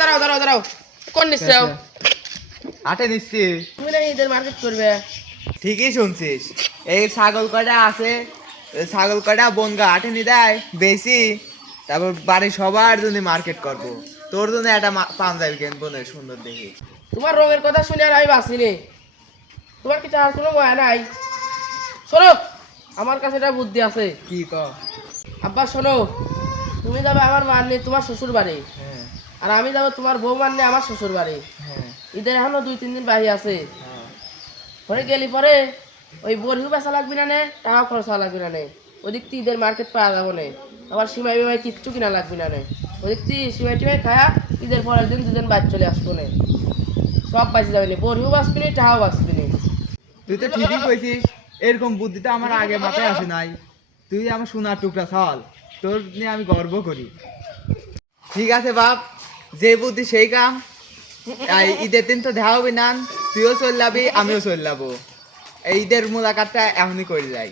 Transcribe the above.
দাঁড়াও দাঁড়াও দাঁড়াও, কোন নিচ্ছে হাটে নিচ্ছি। তুমি না ঈদের মার্কেট করবে? ঠিকই শুনছিস, এই ছাগল কটা আছে, ছাগল কটা বনগা হাটে নি দেয় বেশি, তারপর বাড়ি সবার জন্য মার্কেট করবো। তোর জন্য একটা পাঞ্জাবি কিনবো না সুন্দর দেখি। তোমার রঙের কথা শুনে আর আমি বাঁচিনি। তোমার কি আর কোনো মায়া নাই? শোনো, আমার কাছে একটা বুদ্ধি আছে। কি ক? আব্বা শোনো, তুমি যাবে আমার মার নিয়ে তোমার শ্বশুর বাড়ি, হ্যাঁ আর আমি যাবো তোমার বউ মার নিয়ে আমার শ্বশুর বাড়ি। হ্যাঁ ঈদের এখনো 2-3 দিন বাকি আছে। হ্যাঁ। পরে গেলি পরে ওই বড়িও বেচা লাগবে না নে, টাকা খরচা লাগবে না নে, ওদিক থেকে ঈদের মার্কেট পাওয়া যাবো না, আবার সিমাই বিমাই কিচ্ছু কিনা লাগবে না নে, ওদিক থেকে সিমাই টিমাই খায়া ঈদের পরের দিন 2 দিন বাদ চলে আসবো না, সব বাঁচে যাবে না, বড়িও বাঁচবি না, টাকাও বাঁচবি না। তুই তো ঠিকই কইছিস, এরকম বুদ্ধিটা আমার আগে মাথায় আসে নাই। তুই আমার সোনার টুকরা ছাল, তোর নিয়ে আমি গর্ব করি। ঠিক আছে বাপ, যে বুদ্ধি সেই কাম। এই ঈদের দিন তো দেখা হবে না, তুইও চল যাবি আমিও চল যাবো। এই ঈদের মোলাকাতটা এখনই করে যাই।